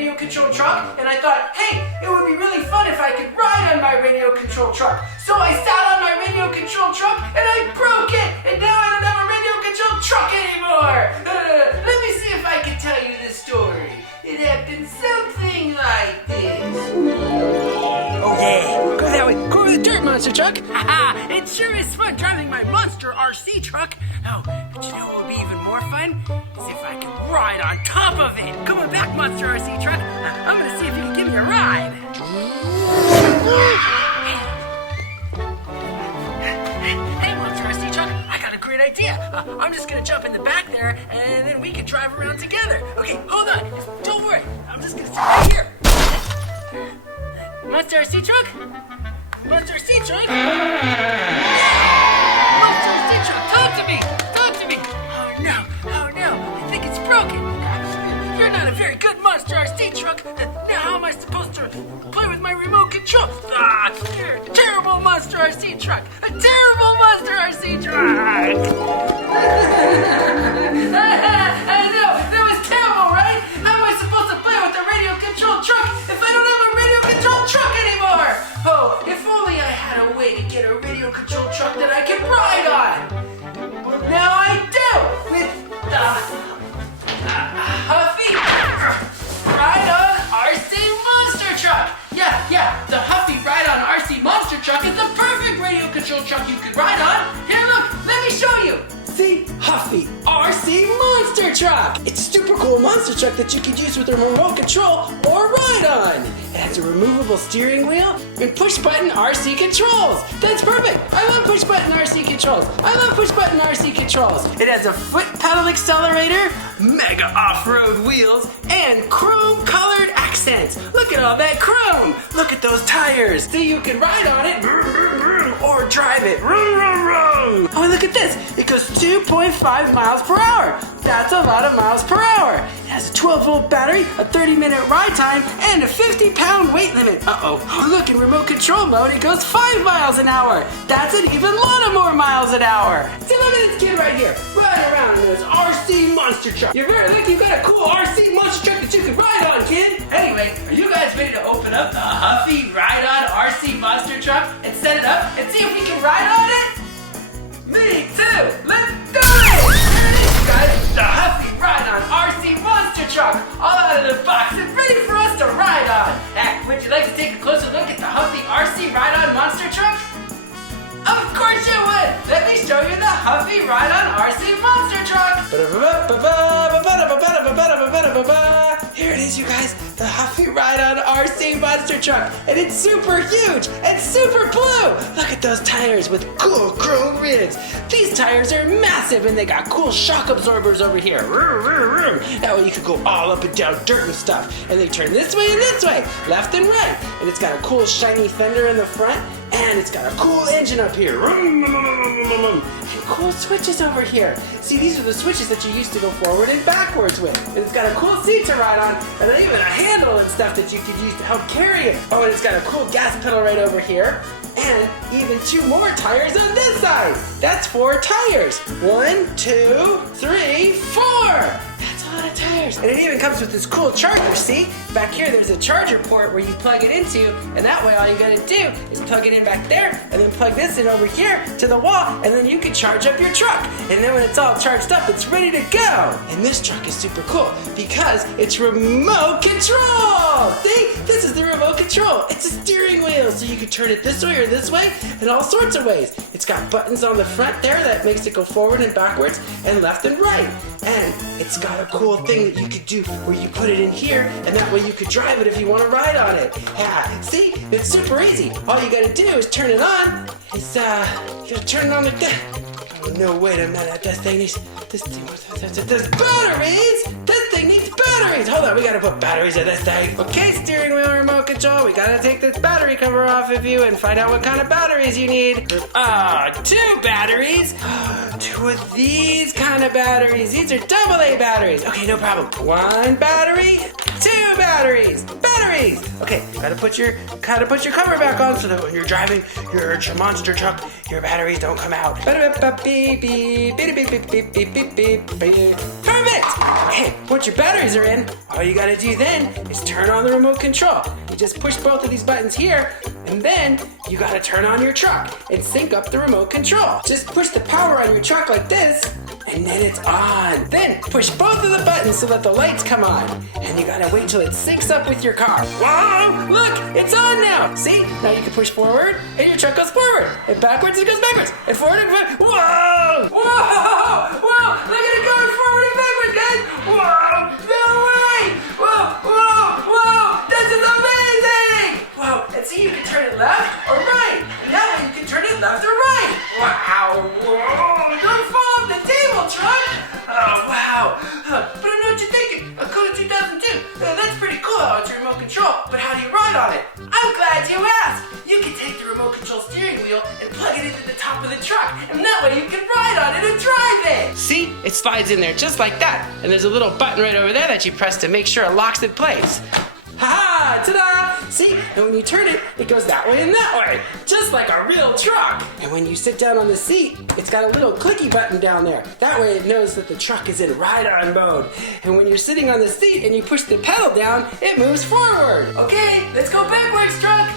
radio control truck, and I thought, hey, it would be really fun if I could ride on my radio control truck. So I sat on my radio control truck and I broke it, and now I don't have a radio control truck anymore. Let me see if I can tell you the story. It happened something like this. Oh yeah, go that way. Go over the dirt, monster truck. Haha, it sure is fun driving my monster RC truck. Oh, but you know what would be even more fun? Is if I could ride on top of it. Come on back, monster RC truck. I'm gonna see if you can give me a ride. Hey, monster RC truck, I got a great idea. I'm just gonna jump in the back there, and then we can drive around together. Okay, hold on. Don't worry. I'm just gonna sit right here. Monster RC truck? Monster RC truck? Monster RC truck, talk to me! Talk to me! Oh no, I think it's broken. You're not a very good monster RC truck. Now how am I supposed to play with my remote control? You're a terrible monster RC truck. A terrible monster RC truck! I know, that was terrible, right? How am I supposed to play with a radio control truck if I don't have a radio control truck anymore? Oh, if only I had a way to get a radio control truck that I could ride on. Well, now I do with the Huffy Ride-On RC Monster Truck. Yeah, the Huffy Ride-On RC Monster Truck is the perfect radio control truck you could ride on. Here, look, let me show you. See, Huffy RC Monster Truck. It's a super cool monster truck that you could use with a remote control or ride on. It has a removable steering wheel and push-button RC controls. That's perfect. I love push-button RC controls. It has a foot pedal accelerator, mega off-road wheels, and chrome-colored accents. Look at all that chrome. Look at those tires. So you can ride on it or drive it. Oh, look at this. It goes 2.5 miles per hour. That's a lot of miles per hour. It has a 12-volt battery, a 30-minute ride time, and a 50-pound weight limit. Oh, look, in remote control mode, it goes 5 miles an hour. That's an even lot of more miles an hour. See, look at this kid right here, riding around in this RC monster truck. You're very lucky you got a cool RC monster truck that you can ride on, kid. Anyway, are you guys ready to open up the Huffy Ride-On RC Monster Truck and set it up and see if we can ride on it? Me too! Let's do it! Here it is, guys! The Huffy Ride-On RC Monster Truck! All out of the box and ready for us to ride on! Heck, would you like to take a closer look at the Huffy RC Ride-On Monster Truck? Of course you would! Let me show you the Huffy Ride-On RC Monster Truck! Here it is, you guys, the Huffy Ride-On RC Monster Truck, and it's super huge and super blue. Look at those tires with cool chrome rims. These tires are massive, and they got cool shock absorbers over here. That way you could go all up and down dirt and stuff, and they turn this way and this way, left and right. And it's got a cool shiny fender in the front, and it's got a cool engine up here. And cool switches over here. See, these are the switches that you used to go forward and backwards with. And it's got a cool seat to ride on, and then even a handle and stuff that you could use to help carry it. Oh, and it's got a cool gas pedal right over here. And even 2 more tires on this side. That's 4 tires. 1, 2, 3, 4. That's a lot of tires. And it even comes with this cool charger, see? Back here there's a charger port where you plug it into, and that way all you gotta do is plug it in back there, and then plug this in over here to the wall, and then you can charge up your truck. And then when it's all charged up, it's ready to go. And this truck is super cool because it's remote control. See? This is the remote control. It's a steering wheel, so you can turn it this way or this way in all sorts of ways. It's got buttons on the front there that makes it go forward and backwards and left and right. And it's got a cool thing that you could do where you put it in here, and that way you could drive it if you want to ride on it. Yeah, see? It's super easy. All you gotta do is turn it on. You gotta turn it on like that. Oh, no, wait a minute. This thing needs batteries! This thing needs batteries! Hold on, we gotta put batteries in this thing. Okay, steering wheel remote control, we gotta take this battery cover off of you and find out what kind of batteries you need. 2 batteries. 2 of these kind of batteries. These are AA batteries. Okay, no problem. 1 battery, 2 batteries. Batteries. Okay, gotta put your cover back on so that when you're driving your monster truck, your batteries don't come out. Perfect. Okay, once your batteries are in, all you gotta do then is turn on the remote control. You just push both of these buttons here, and then you gotta turn on your truck and sync up the remote control. Just push the power on your truck like this, and then it's on. Then push both of the buttons so that the lights come on. And you gotta wait till it syncs up with your car. Whoa, look, it's on now. See, now you can push forward and your truck goes forward. And backwards, it goes backwards. And forward and forward. Whoa, whoa, whoa, look at it going forward and backwards, guys. Whoa, no way. Whoa, whoa, whoa, this is amazing. Whoa, and see, you can turn it left or right. And that way you can turn it left or right. Wow, whoa, don't fall off the table, truck. Oh, wow. But I know what you're thinking. A Konas2002. That's pretty cool how it's remote control, but how do you ride on it? I'm glad you asked. You can take the remote control steering wheel and plug it into the top of the truck, and that way you can ride on it and drive it. See? It slides in there just like that. And there's a little button right over there that you press to make sure it locks in place. Ha-ha! Ta-da! See? And when you turn it, it goes that way and that way. Just like a real truck. And when you sit down on the seat, it's got a little clicky button down there. That way it knows that the truck is in ride-on mode. And when you're sitting on the seat and you push the pedal down, it moves forward. Okay, let's go backwards, truck.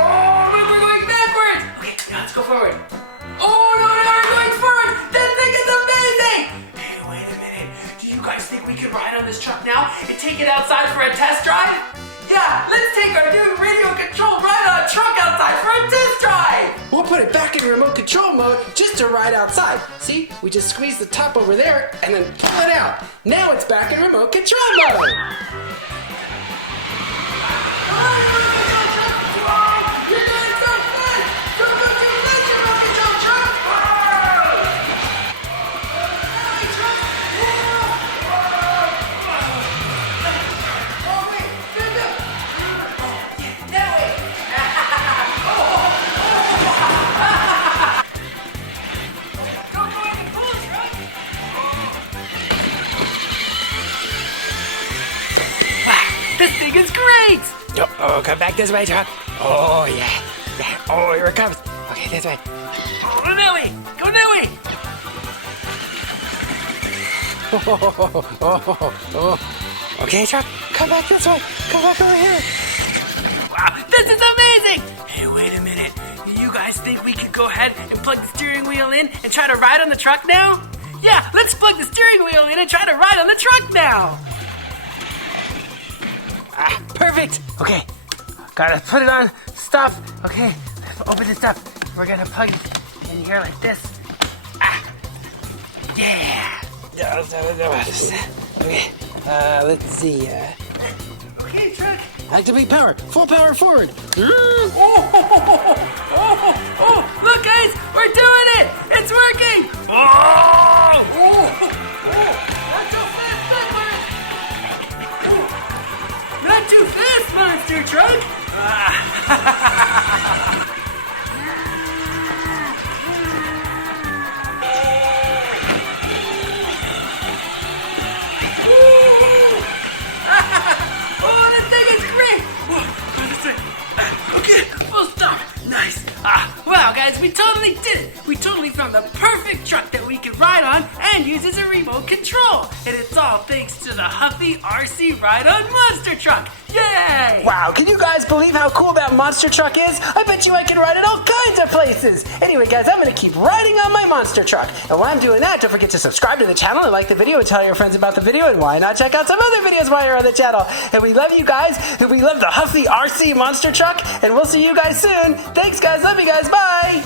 Oh, look, we're going backwards. Okay, now let's go forward. Oh, no, now we're going forward. This thing is amazing. Hey, wait a minute. Do you guys think we can ride on this truck now and take it outside for a test drive? Yeah, let's take our new radio control ride on a truck outside for a test drive. We'll put it back in remote control mode just to ride outside. See, we just squeeze the top over there and then pull it out. Now it's back in remote control mode. This thing is great! Oh, come back this way, truck. Oh, yeah. Oh, here it comes. Okay, this way. Oh, go that way. Go that way. Oh. Okay, truck, come back this way. Come back over here. Wow, this is amazing! Hey, wait a minute. You guys think we could go ahead and plug the steering wheel in and try to ride on the truck now? Yeah, let's plug the steering wheel in and try to ride on the truck now. Perfect. Okay, gotta put it on. Stop. Okay, open this up. We're gonna plug it in here like this. Yeah. Okay. Let's see. Okay, truck. Activate power. Full power forward. Oh, look, guys, we're doing it. It's working. Not too fast, monster truck! Oh, this thing is great! Okay, full stop. Nice. Wow, guys, we totally did it. We totally found the perfect truck that we can ride on and use as a remote control. And it's all thanks to the Huffy RC Ride-On Monster Truck. Yay! Wow, can you guys believe how cool that monster truck is? I bet you I can ride it all kinds of places. Anyway, guys, I'm going to keep riding on my monster truck. And while I'm doing that, don't forget to subscribe to the channel and like the video and tell your friends about the video. And why not check out some other videos while you're on the channel? And we love you guys. And we love the Huffy RC Monster Truck. And we'll see you guys soon. Thanks, guys. Love you guys. Bye.